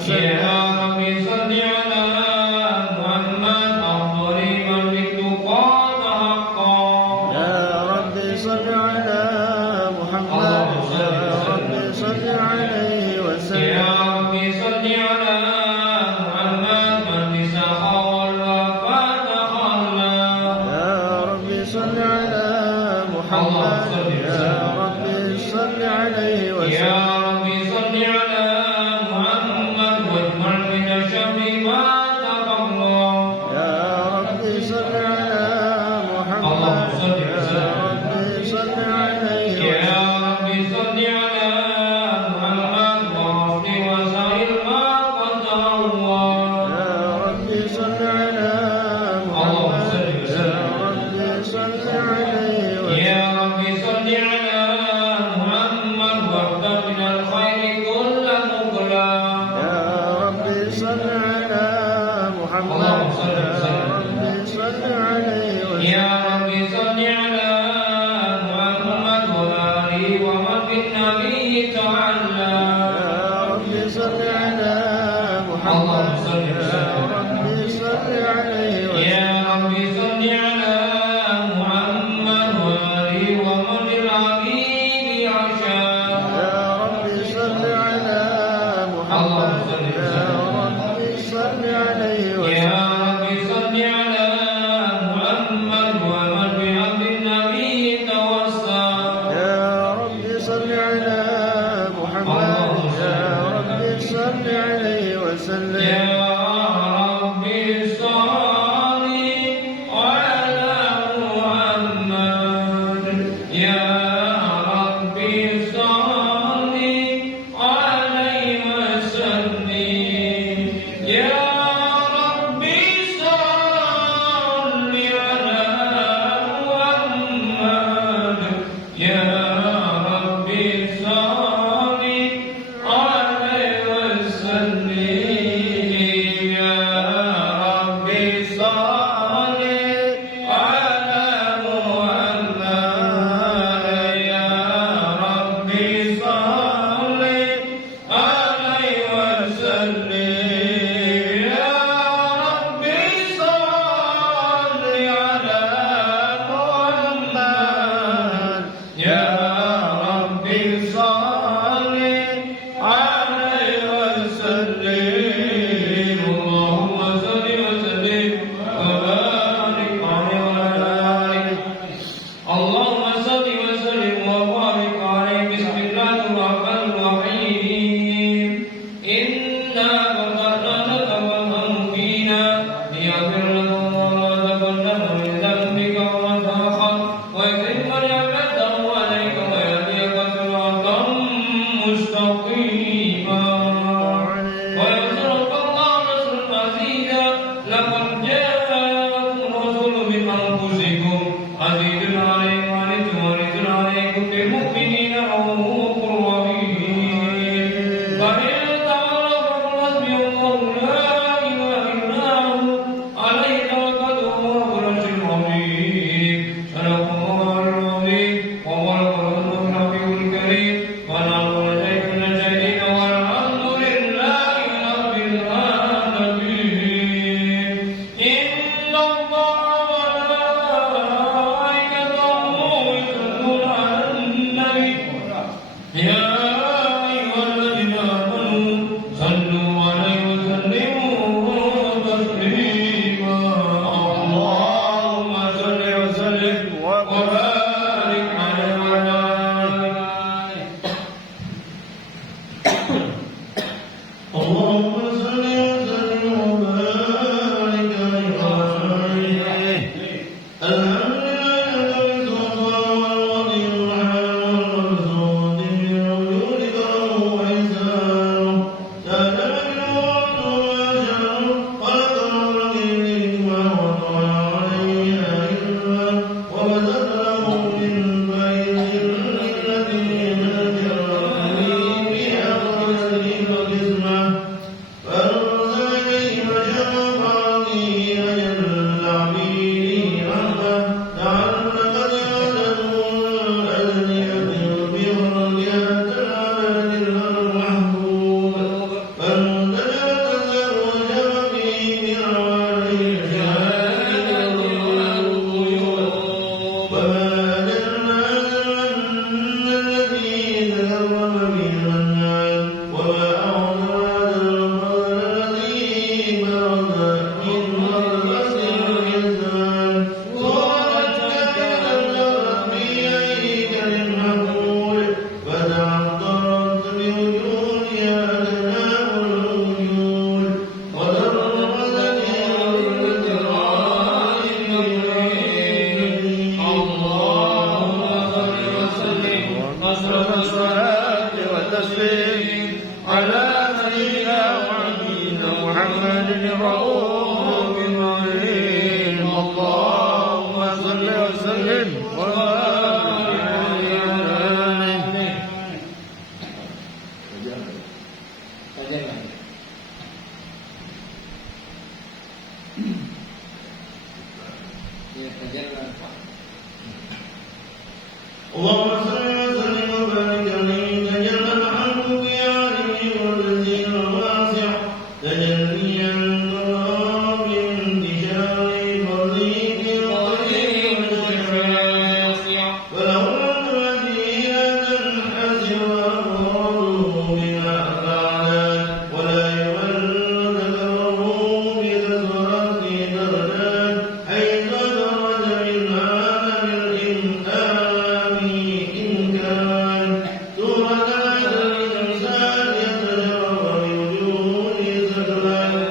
Yeah. Tuhan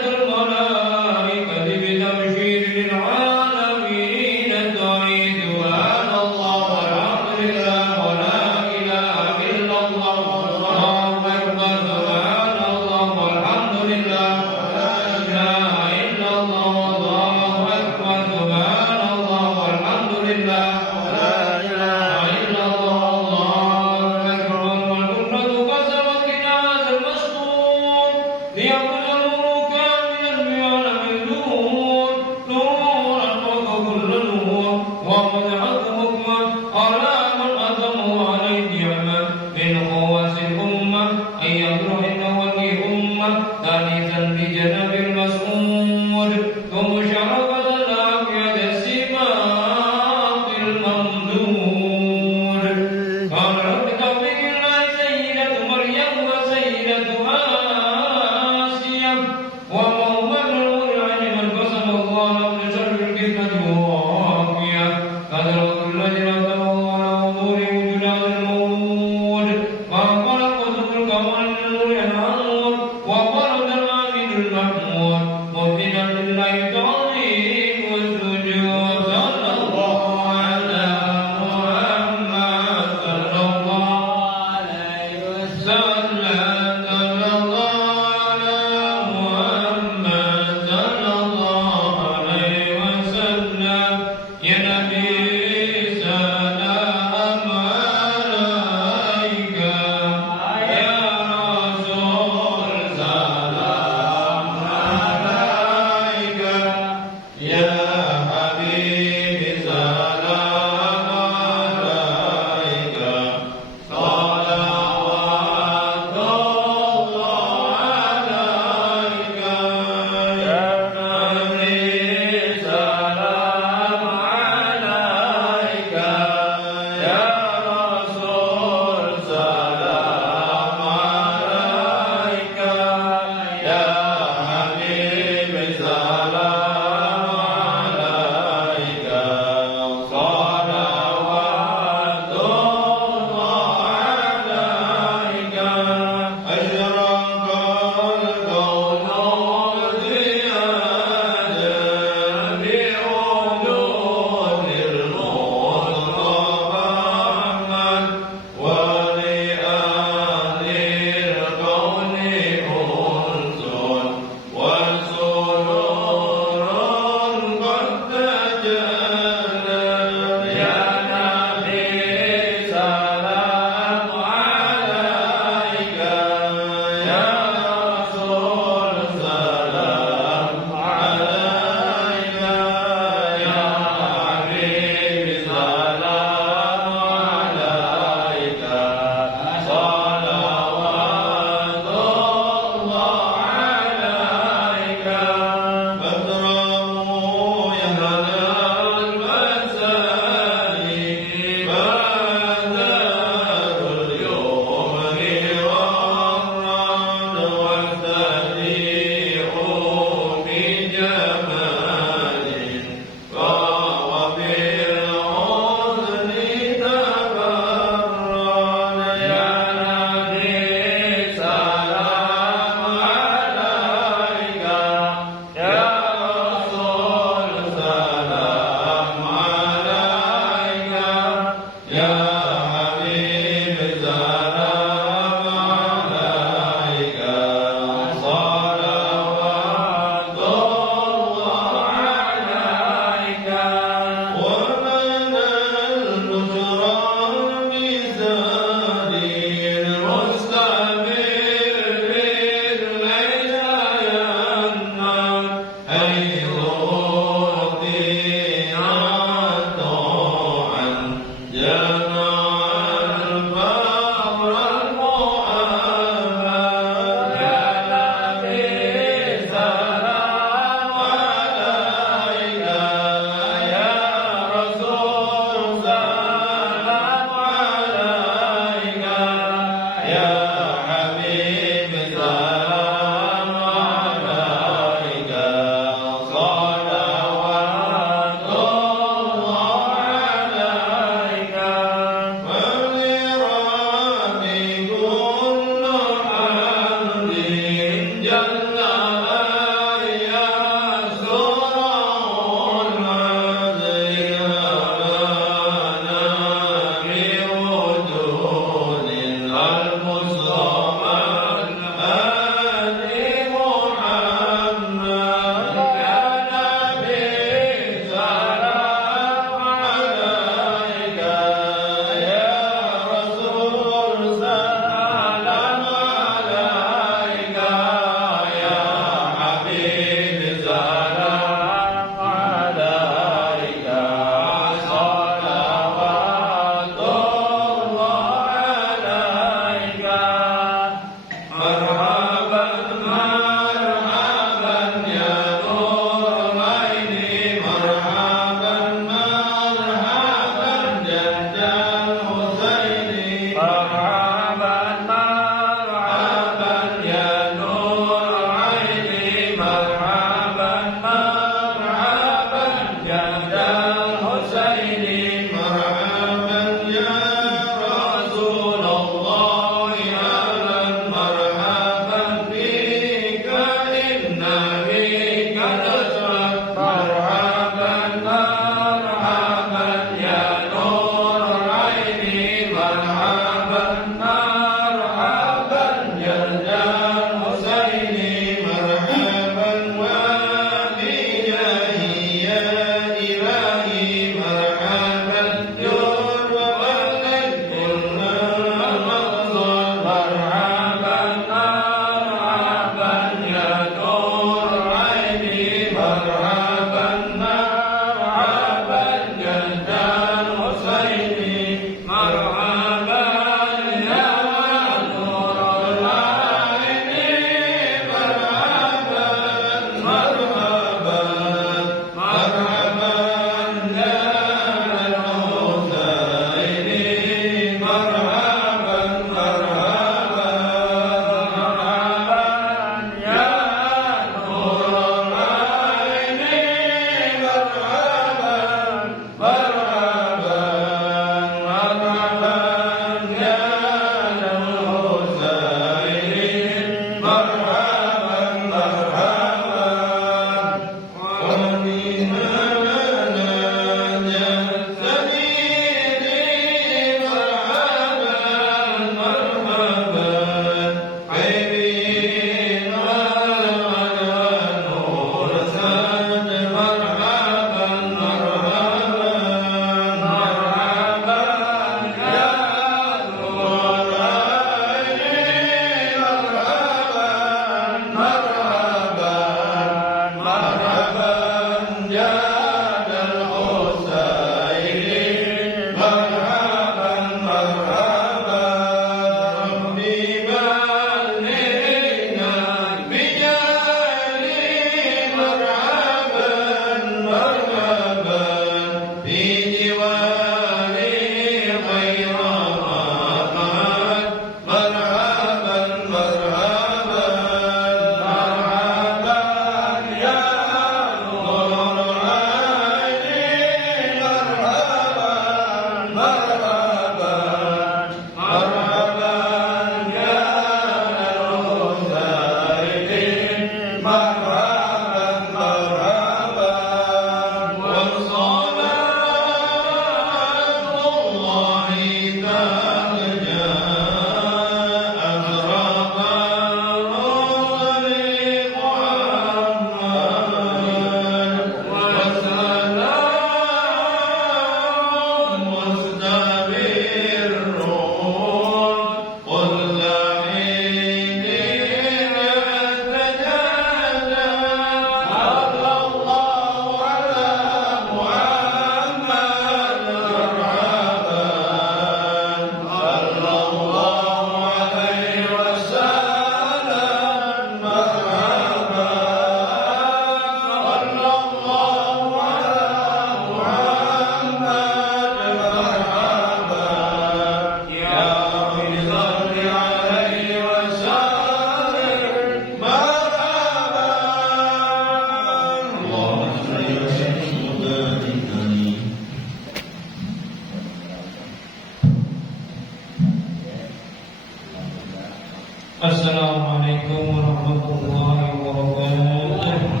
Assalamualaikum warahmatullahi wabarakatuh.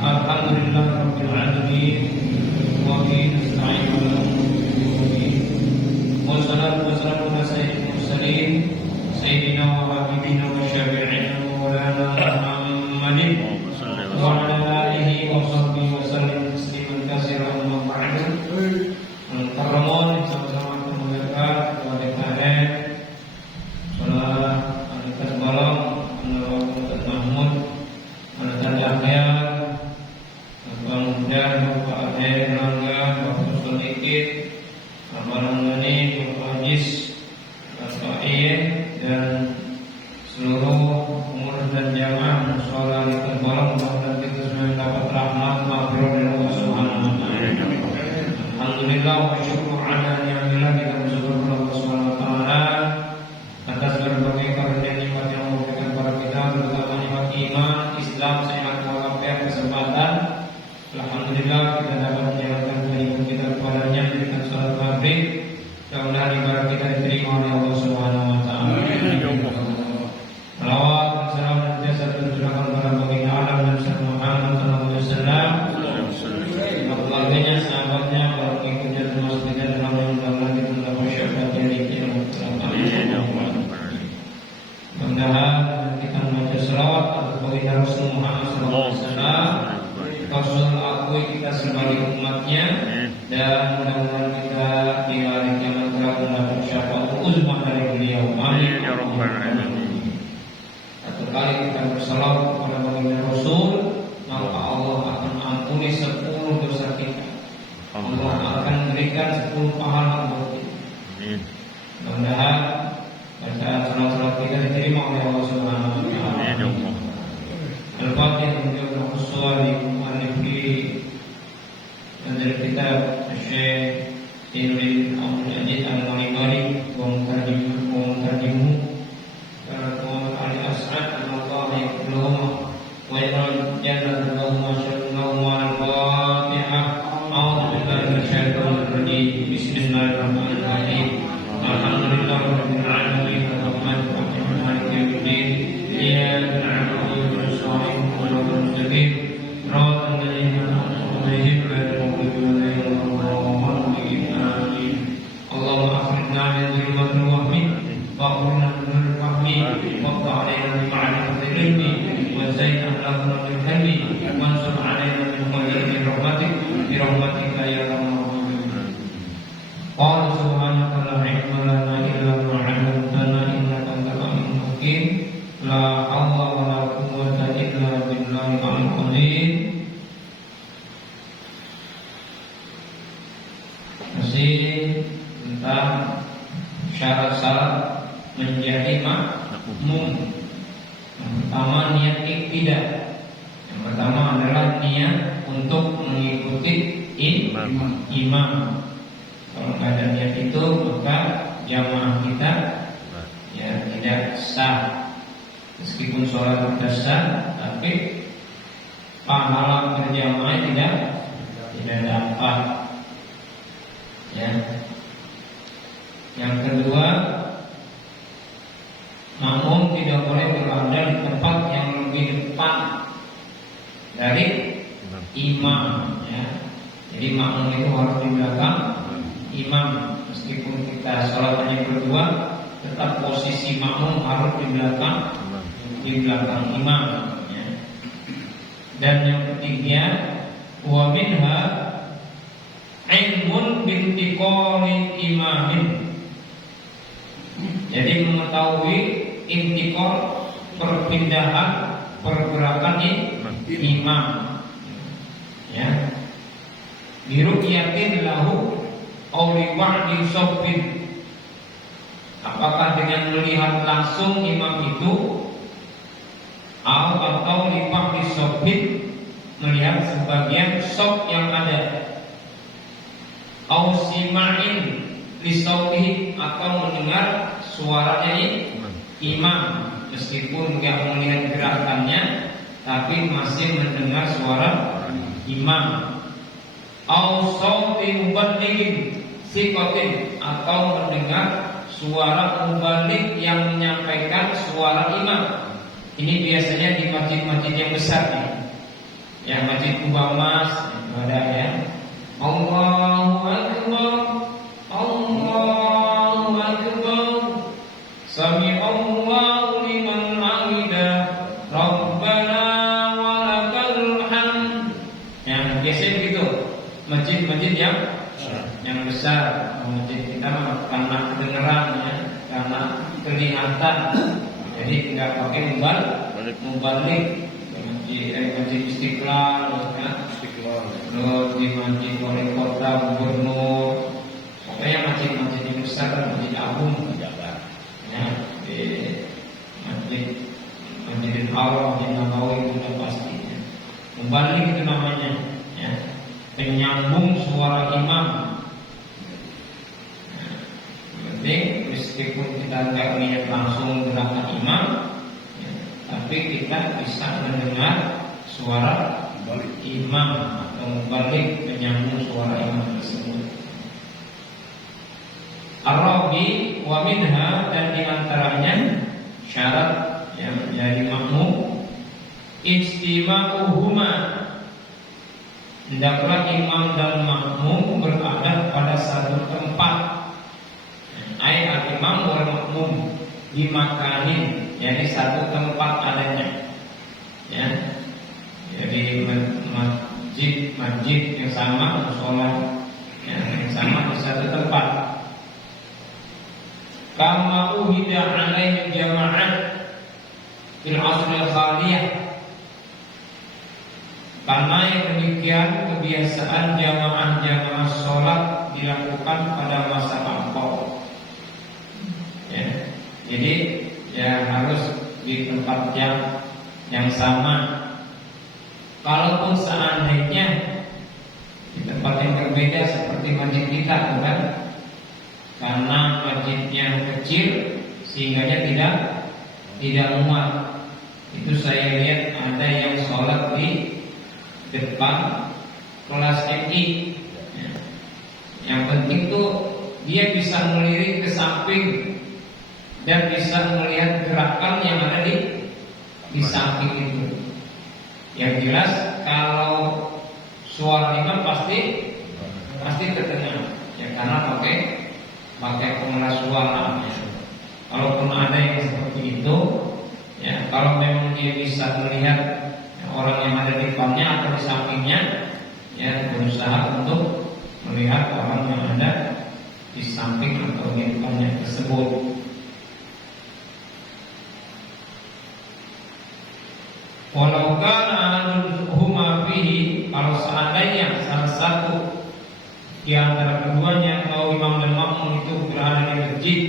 Alhamdulillah rabbil alamin wa bihi nasta'in ala umuri wassalatu wassalamu ala sayyidil mursalin sayyidina wa habibina wa syafi'ina maulana Muhammadin wa ala alihi wa sahbihi wa sallam tasliman katsiran amma ba'du. Al-Karramun sama-sama kemuliaan wa dikatakan Atas malam Atas Mahmud Atas Akhir Bapak Muda Bapak Akhir Langga Bapak Sedikit Bapak Langgani Bapak Ajis Bapak Iyen dan seluruh pengurus dan jamaah musola di atas malam. Mudah-mudahan kita semua dapat rahmat maghfirah dari Allah Subhanahu wa taala. Alhamdulillah wa syukur ala ni'amillah, kita bersyukur kepada Allah Subhanahu wa taala atas berbagai karunia nikmat yang Allah berikan kepada kita, terutama nikmat iman, Islam, sehat walafiat, kesempatan. Alhamdulillah kita dapat menjalankan kewajiban kita kepadanya, memberikan salat maghrib. Mudah-mudahan ibadah kita diterima oleh Allah Subhanahu wa taala. Salawat dan salam dan jasa tercurahkan kepada baginda alam Nabi Muhammad sallallahu alaihi wasallam, keluarganya, sahabatnya, para pengikutnya termasuk kita dalam yang mudah-mudahan kita mendapat syafaat dari kiamat kelak. Mudah-mudahan kita membaca selawat atas baginda Rasul Muhammad sallallahu alaihi wasallam, Rasul akui kita sebagai umatnya, dan mudah-mudahan kita di hari kiamat kelak mendapat syafaat uzma dari beliau. Amin ya rabbal alamin. Satu kali kita berselawat kepada baginda Rasul, maka Allah akan ampuni 10 dosa kita. Allah akan berikan 10 pahala buat kita. Mudah-mudahan bacaan salat-salat kita diterima oleh Allah Subhanahu wa taala. Al-Fatihah menjawab usul mu'allif dari kitab Syekh Ibn Abdul Aziz Al-Malibari wa mutarjimuhu Muhammad Ali As'ad Allah yaquluhum wa yarad jannatan lahum syarrun al-Fatihah. A'udzu billahi minasyaitonir rajim. Bismillahirrahmanirrahim. Alhamdulillahirabbil alamin arrahmanir rahim maliki yaumiddin iyyaka na'budu wa iyyaka nasta'in ihdinas siratal siratal ladzina an'amta 'alaihim ghairil maghdubi 'alaihim waladdallin. Allahumma akhrijna min dhulumatil wahmi wa akhrijna min nuril fahmi waqta 'alaina bi ma'rifatil ilmi wa zayyid akhlaqana bil hilmi wansur 'alaina min khairin rahmatik bi rahmatika ya arhamar rahimin. Qala subhanaka la ilma lana illa ma 'allamtana innaka antal alimul hakim. La haula wa la quwwata illa billahi al-'aliyyil azim. Masih tentang syarat-syarat menjadi makmum. Yang pertama niat iktidah. Yang pertama adalah niat untuk mengikuti imam. Kalau nggak ada niat itu maka jamaah kita ya tidak sah. Meskipun sholat kita sah, tapi pahala berjamaah tidak dapat. Ya. Yang kedua, makmum tidak boleh berada di tempat yang lebih depan dari imam. Ya. Jadi makmum itu harus di belakang imam. Meskipun kita sholat hanya berdua, tetap posisi makmum harus di belakang imam. Ya. Dan yang ketiga, wa minha ilmun bintiqali imamin. Jadi mengetahui intikor, perpindahan, pergerakan imam. Ya. Biru'yatin lahu aw li ba'di shaffin. Apakah dengan melihat langsung imam itu atau li ba'di shaffin, melihat sebagian shaf yang ada, aw sima'in li sautihi, atau mendengar suaranya imam meskipun tidak melihat gerakannya tapi masih mendengar suara imam. Au sauti muballighin siqatin, atau mendengar suara mubalik yang menyampaikan suara imam. Ini biasanya di masjid-masjid yang besar nih. Ya, Masjid Kubah Mas ada ya. Allahu Akbar, Allahu Akbar, Sami Allahu liman hamidah, Rabbana walakal hamd. Ya, biasanya begitu. Masjid-masjid yang besar. Masjid kita karena kedengeran ya, karena kelihatan. Jadi tidak pakai mubalik. Masjid Istiqlal, ya. Terus di masjid wali kota, gubernur, pokoknya masjid-masjid yang besar, masjid agung, ya. Di Masjidil Haram, Masjid Nabawi itu sudah pasti. Ya. Mubalik itu namanya, ya. Penyambung suara imam. Penting meskipun kita tidak lihat langsung gerakan imam, ya, tapi kita bisa mendengar suara imam atau mubalik penyambung suara imam tersebut. Ar-Rabi wa minha, dan diantaranya syarat yang menjadi makmum ijtima'uhuma, hendaklah imam dan makmum berada pada satu tempat. Al-imam wal makmum di makanin, yakni satu tempat adanya. Ya. Jadi masjid yang sama, musola yang sama di satu tempat. Kama uhida alaihi jama'at fil asril khaliyah, karena yang demikian kebiasaan jamaah sholat dilakukan pada masa lampau. Ya, jadi ya harus di tempat yang sama. Kalaupun seandainya di tempat yang berbeda seperti masjid kita, kan? Karena masjidnya kecil sehingga tidak muat. Itu saya lihat ada yang sholat di depan kelas MI. Ya. Yang penting tuh dia bisa melirik ke samping dan bisa melihat gerakan yang ada di samping itu. Yang jelas kalau suara imam pasti terdengar, ya, karena pakai pengeras suara. Ya. Kalaupun ada yang seperti itu, ya, kalau memang dia bisa melihat orang yang ada di depannya atau di sampingnya, ya, berusaha untuk melihat orang yang ada di samping atau di depannya tersebut. Walau kana huma fihi, kalau seandainya salah satu di antara keduanya atau imam dan makmum itu berada di masjid,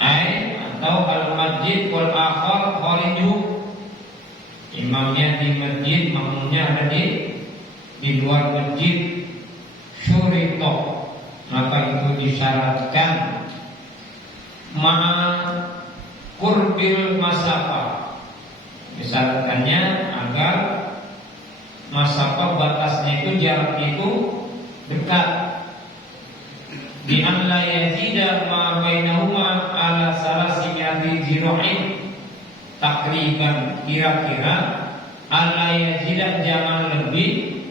atau al-masjid wal akhar khariju, imamnya di masjid, makmumnya ada di luar masjid, syurito, maka itu disyaratkan ma'a qurbil masafah, disyaratkannya agar masafah batasnya itu jaraknya itu dekat. Bi an la yazida ma bainahuma ala salasiyati zira'in, takriban kira-kira alla yazida, jangan lebih,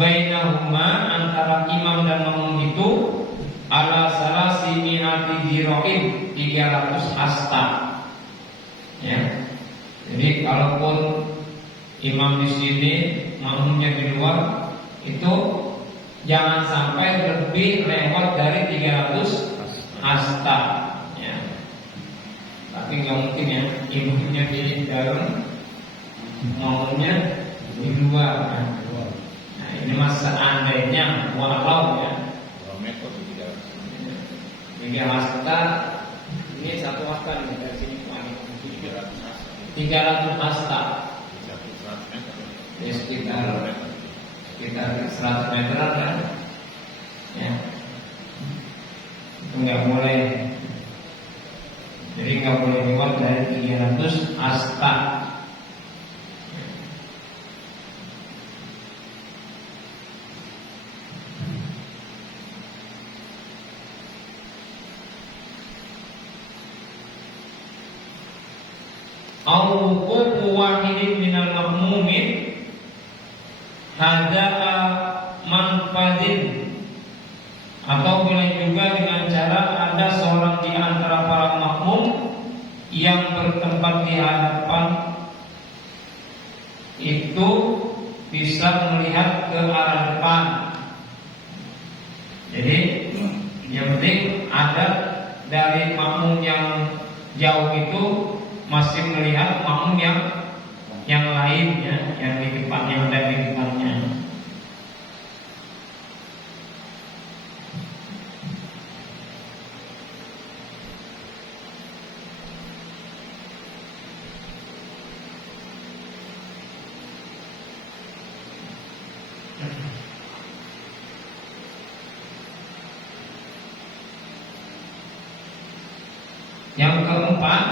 bainahuma antara imam dan makmum itu ala salasiyati zira'in, 300 hasta. Ya. Jadi kalaupun imam di sini, makmumnya di luar, itu jangan sampai lebih lewat dari 300 hasta. Ya. Tapi nggak mungkin ya, imamnya di dalam, makmumnya di luar. Nah, ini mas seandainya walau ya 3 hasta, ini 1 hasta nih dari sini ke 300 hasta, ya, sekitar 100 meteran kan? Ya, itu nggak boleh. Jadi nggak boleh lewat dari 300 hasta. au wuqufu wahidin minal ma'mumin hada'a manfadin, atau boleh juga dengan cara ada seorang di antara para makmum yang bertempat di hadapan itu bisa melihat ke arah depan. Jadi yang penting ada dari makmum yang jauh itu masih melihat makmum yang lainnya, yang di depannya dan di depannya. Yang keempat,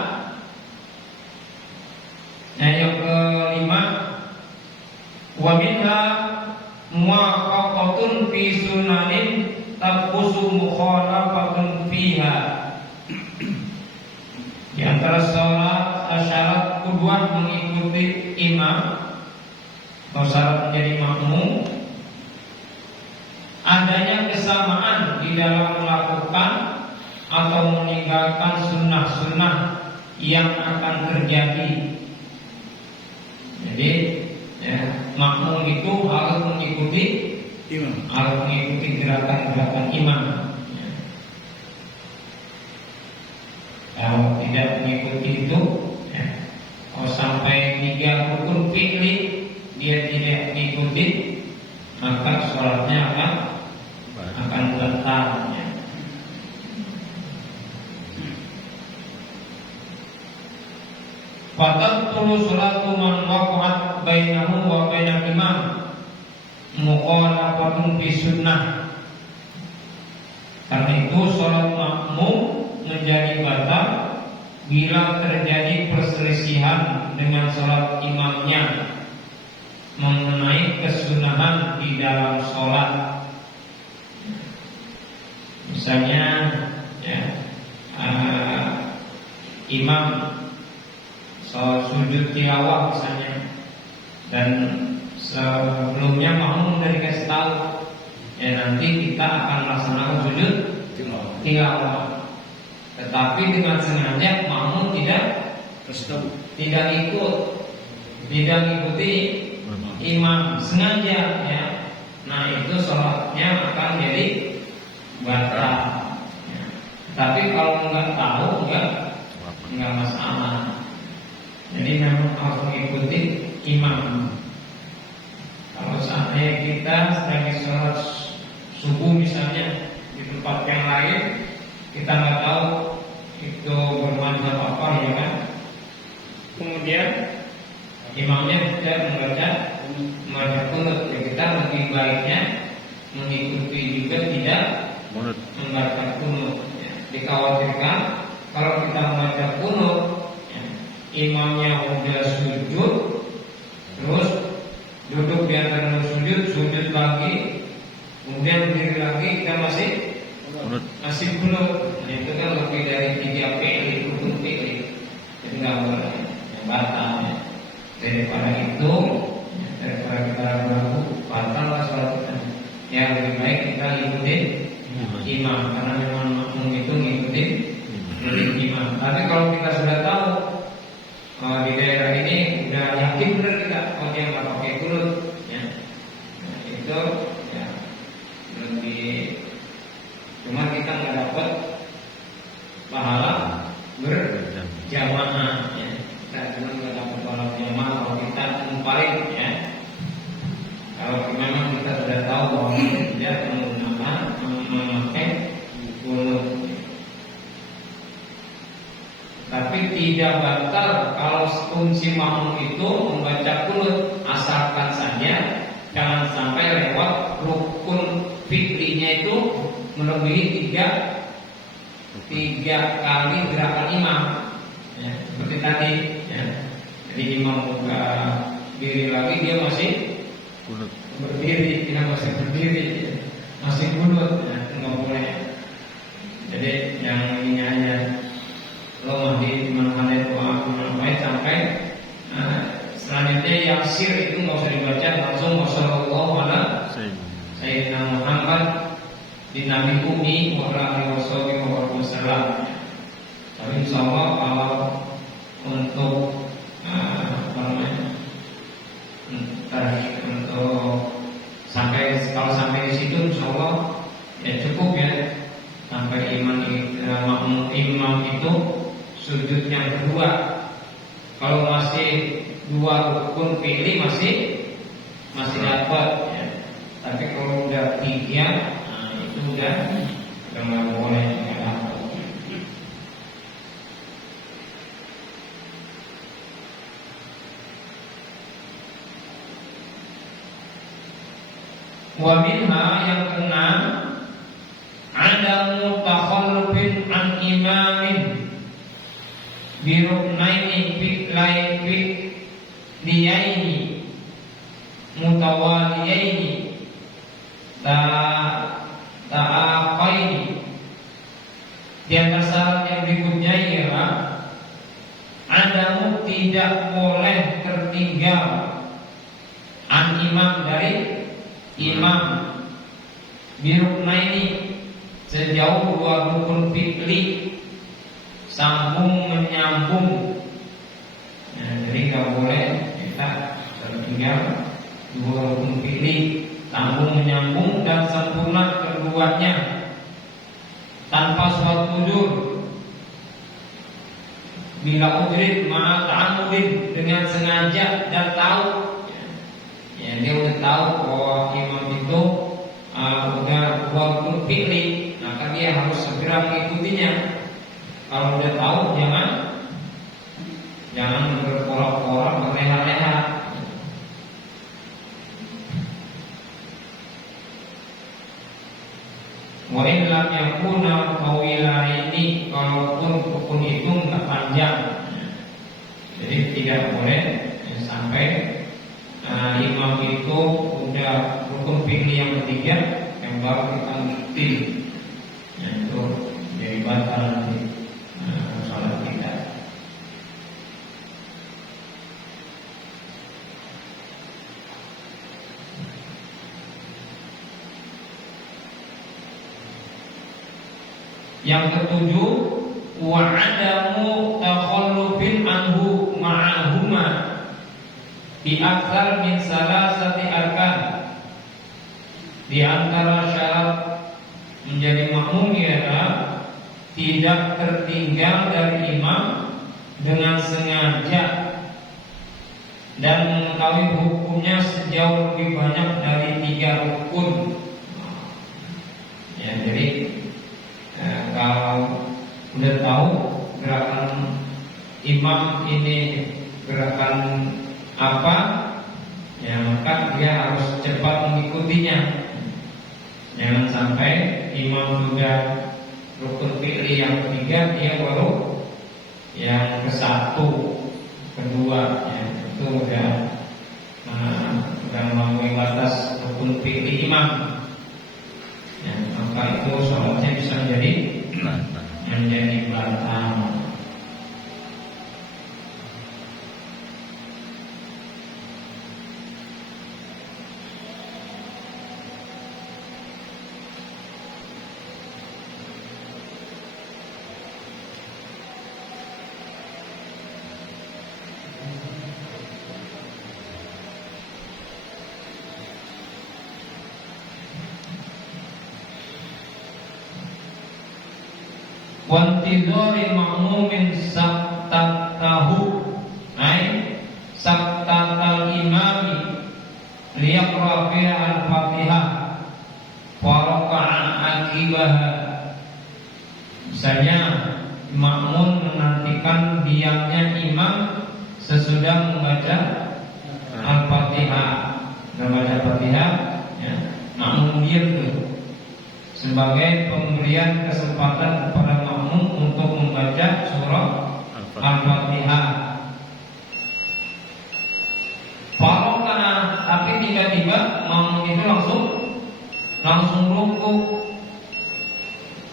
yang kelima, wa minha muwafaqatun fi sunanin taqusu mukhalafatun fiha. Di antara syarat kedua mengikuti imam atau syarat menjadi makmum, adanya kesamaan di dalam melakukan atau meninggalkan sunnah-sunnah yang akan terjadi. Jadi makmum itu harus mengikuti imam, harus mengikuti gerakan-gerakan imam. Kalau tidak mengikuti itu, kalau sampai 3 rukun fi'li dia tidak mengikuti, maka sholatnya akan batal. Fatabtulu sholatu man waqa'at bainahu wa bainal imam mukhalafatun fi sunnah. Karena itu sholat makmum menjadi batal bila terjadi perselisihan dengan sholat imamnya mengenai kesunahan di dalam sholat. Misalnya imam sujud tilawah misalnya, dan sebelumnya makmum udah dikasih tahu nanti kita akan melaksanakan sujud tilawah, tetapi dengan sengaja makmum tidak ikuti imam sengaja nah itu sholatnya akan jadi batal. Tapi kalau nggak tahu nggak masalah. Jadi memang harus mengikuti imam. Kalau seandainya kita sedang sholat subuh misalnya di tempat yang lain, kita nggak tahu itu bermanfaat apa, ya kan? Kemudian imamnya tidak membaca qunut, ya kita lebih baiknya mengikuti juga tidak membaca qunut. Dikhawatirkan kalau kita membaca qunut, imamnya udah sujud, terus duduk di antara sujud lagi, kemudian berdiri lagi, kita masih qunut. Itu kan lebih dari 3 PL, rukun PL. Jadi nggak boleh, batal. Daripada itu, daripada kita ragu, batal lah sholat kita. Ya lebih baik kita ikutin imam, karena memang makmum itu ngikutin imam. Tapi kalau kita sudah tahu di daerah ini udah yakin benar kita dia nggak pakai qunut, nah, itu lebih, cuma kita nggak dapat pahala berjamaah, kita cuma nggak dapat pahala berjamaah kalau kita ngumpulin Kalau memang kita sudah tahu bahwa tidak memakai qunut. Tapi tidak batal kalau kunci makmum itu membaca qunut, asalkan saja jangan sampai lewat rukun fikrinya itu melebihi tiga kali gerakan imam. Seperti tadi, jadi imam buka diri lagi dia masih berdiri, dia masih berdiri, masih qunut, nggak boleh. Jadi yang ini hanya lo di mana ada doa sampai yasir itu nggak usah dibaca, langsung wassallallahu ala sayyidina Muhammad di nabi umi wa ala alihi wasallam. Tapi insyaallah kalau untuk untuk kalau sampai di situ insyaallah ya cukup ya. Sampai imam itu sujud yang kedua. Kalau masih dua rukun pilih masih dapat ya. Tapi kalau udah tiga, itu udah nggak boleh ya. Wa minha yang keenam, adamu takhallufin an imamin biruknaini fi liyaini mutawaliyaini ta'aqaini. Di antara syarat yang berikutnya ialah adamu tidak boleh tertinggal an imam dari imam biruknaini sejauh dua rukun fi'li sambung menyambung. Nah, jadi nggak boleh kita tertinggal dua rukun fi'li sambung menyambung dan sempurna keduanya tanpa suatu udzur. Bila udhrid ma'a ta'ammudin, dengan sengaja dan tahu. Ya, dia udah tahu bahwa imam itu udah dua rukun fi'li, maka dia harus segera mengikutinya. Kalau udah tahu jangan berporak-porak, berleha-leha. Wa in lam yakuna tawilaini, kalaupun rukun itu enggak panjang. Jadi tidak boleh sampai imam itu udah rukun fi'li yang ketiga yang baru kita ngikutin. Ya, itu jadi batal nanti salat kita. Yang ketujuh, wa adamu takhallufin anhu ma'ahuma bi aktsar min salasati arkan. Di antara syarat menjadi makmum ialah tidak tertinggal dari imam dengan sengaja dan mengetahui hukumnya sejauh lebih banyak dari 3 rukun. Ya, jadi kalau udah tahu gerakan imam ini gerakan apa, ya maka dia harus cepat mengikutinya. Jangan sampai imam sudah rukun fi'li yang ketiga, dia baru yang ke-1, kedua, ya itu udah melampaui batas rukun fi'li imam. Ya, maka itu sholatnya bisa menjadi batal. Wantidhari ma'mumin saktatahu ay saktatal imami liyaqra fiha al-fatihah wa raka'a akibaha. Misalnya makmum menantikan diamnya imam sesudah membaca al-fatihah. Membaca fatihah, ya, makmum diam tuh sebagai pemberian kesempatan kepada makmum untuk membaca surah Al-Fatihah. Farokana, tapi tiba-tiba makmum itu langsung ruku.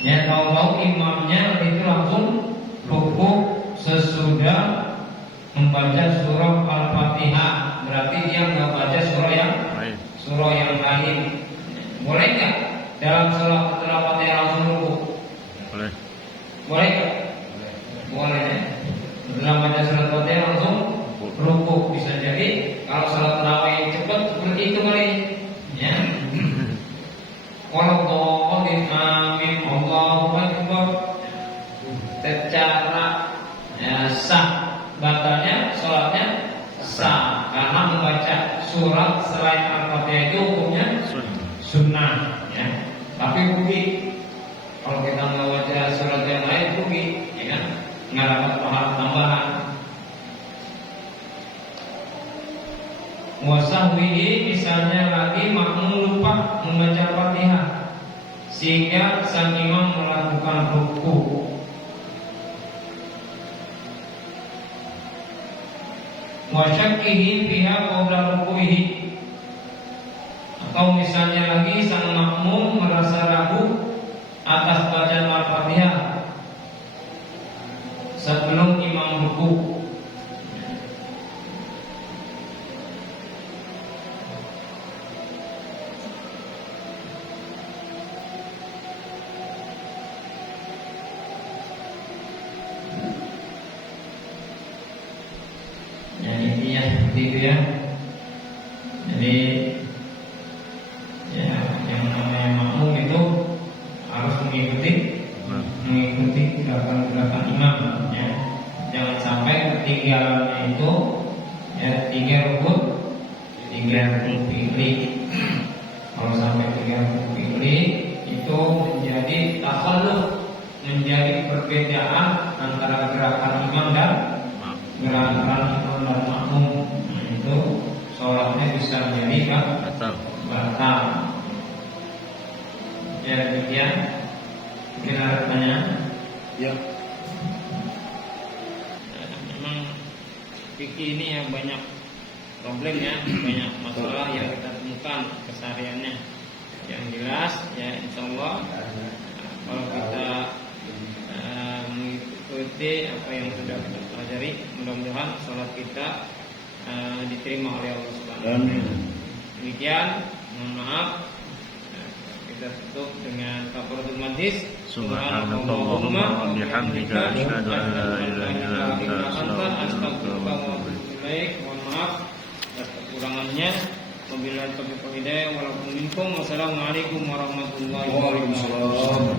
Ya, tahu-tahu imamnya itu langsung ruku sesudah membaca surah Al-Fatihah. berarti dia nggak baca surah yang lain. Boleh nggak dalam sholat setelah Fatihah langsung ruku? Boleh nggak? Boleh. Setelah baca surat Fatihah langsung ruku. Bisa jadi kalau sholat tarawih cepat seperti itu kali, ya. Walau amin Allahu Akbar secara sah, batalnya sholatnya sah karena membaca surat selain Al-Fatihah itu hukumnya sunnah, ya. Tapi rugi kalau kita nggak baca surat yang lain, rugi, ya kan? Nggak dapat pahala tambahan. Wasahwihi, misalnya lagi makmum lupa membaca Fatihah sehingga sang imam melakukan ruku. Wasyakkihi fiha qabla ruku'ihi, atau misalnya lagi sang makmum merasa ragu atas bacaan Al-Fatihah sebelum imam ruku. Itu ya. Jadi ya, yang namanya makmum itu harus mengikuti gerakan-gerakan imam, ya. Jangan sampai ketinggalannya itu ya 3 rukun fi'li. Kalau sampai 3 rukun fi'li itu menjadi takhalluf, menjadi perbedaan antara gerakan imam dan makmum. Itu sholatnya bisa menjadi batal. Ya demikian. Mungkin ada pertanyaan? Ya. Memang fikih ini ya banyak problem, ya, banyak masalah yang kita temukan kesehariannya. Yang jelas ya insyaallah kalau kita mengikuti apa yang sudah kita pelajari, mudah-mudahan sholat kita diterima oleh Allah Subhanahu wa taala. Demikian, mohon maaf. Kita tutup dengan kafaratul majlis. Subhanallahumma wa bihamdika asyhadu an la ilaha illa anta astaghfiruka wa atubu ilaik. Mohon maaf atas kekurangannya. Wabillahi taufiq wal hidayah. Wassalamualaikum warahmatullahi wabarakatuh.